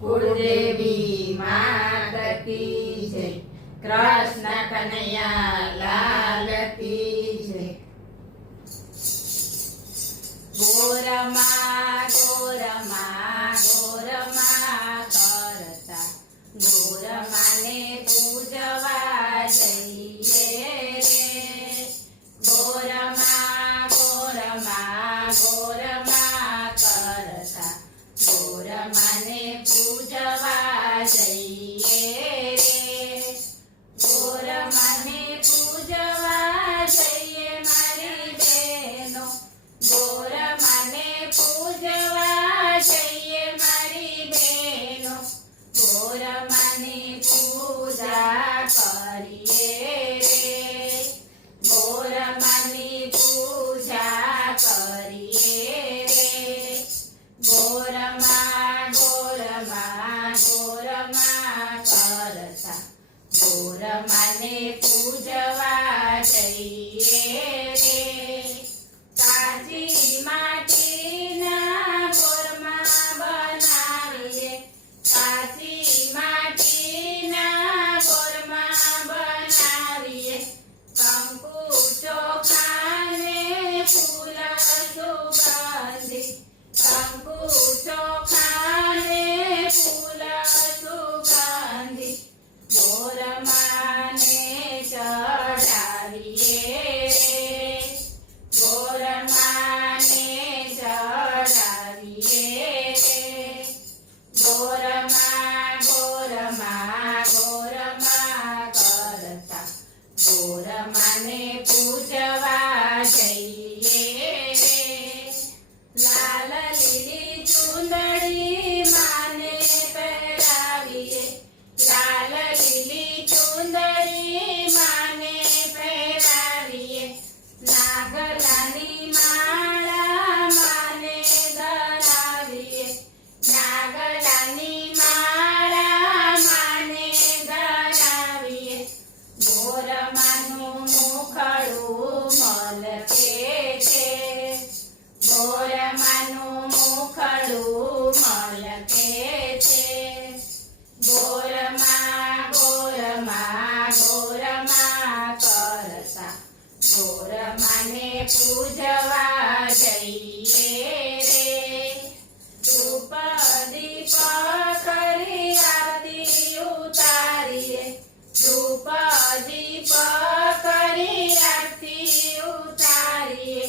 कुलदेवी मात की जय। कृष्ण कन्हैया लाल की जय। गोरमा गोरमा गोरमा करता गोरमा ने पूजवा जइए रे। गोरमा गोरमा गोरमा करता गोरमा ने पूजवा जइए रे। गोरमा ने पूजवा जइए मारी बहनो। गोरमा ने पूजवा जइए मारी बहनो। गोरमा ने पूजा करिए रे। गोरमा ने पूजा करिए रे। गोरमा गोरमा गोरमा करता गोरमा ने पूजवा जइए रे। काची माटीना गोरमा बनाવીએ। કાચી માટીના ગોરમાં બનાવીએ। કંકુ ચોખાને ફૂલ સુગંધી। કંકુ ચોખાને ફૂલ સુગંધી ગોરમાને ચડાવીએ રે। ગોરમાને ચડાવીએ રે। गोरमा गोरमा गोरमा करता गोरमा ने पूजवा जइए रे। लाल लीली चुंदड़ी माने पहरावीए। लाल लीली चुंदड़ी माने पहरावीए। नागलानी माळा माने धरावीए। नागलानी माळा माने धरावीए। गोरमाનું મુખડું મલકે છે। गोरमाનું મુખડું મલકે છે। गोरमा गोरमा गोरमा કરતા गोरमाને પૂજવા જઈએ રે। ધૂપ દીપ કરી આરતી ઉતારીએ। ધૂપ દીપ કરી આરતી ઉતારીએ।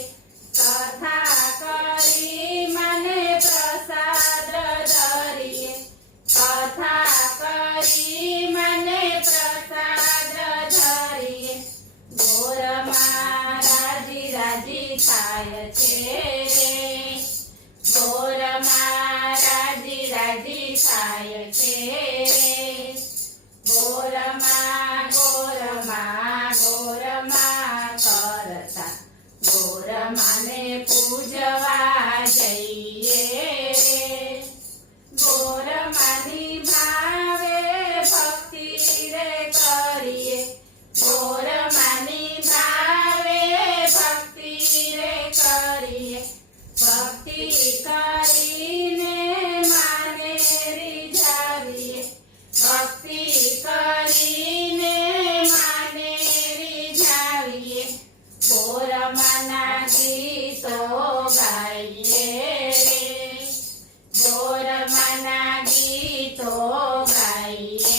કથા કરી મને પ્રસાદ ધરીએ। કથા કરી મને પ્રસાદ ધરીએ। ગોરમાં રાજી રાજી થાય છે રે। गोरमा राजी राजी થાય છે રે। गोरमा गोरमा गोरमा करता गोरमाने पूजवा जइए रे। गोरमानी भावे भक्ति रे करिए। गोरमानी भावे भक्ति रे करिए। भक्ति કરીને માને રીઝાવીએ। ભક્તિ કરીને માને રીઝાવીએ। ગોરમાના ગીતો ગાઈએ રે। ગોરમાના ગીતો ગાઈએ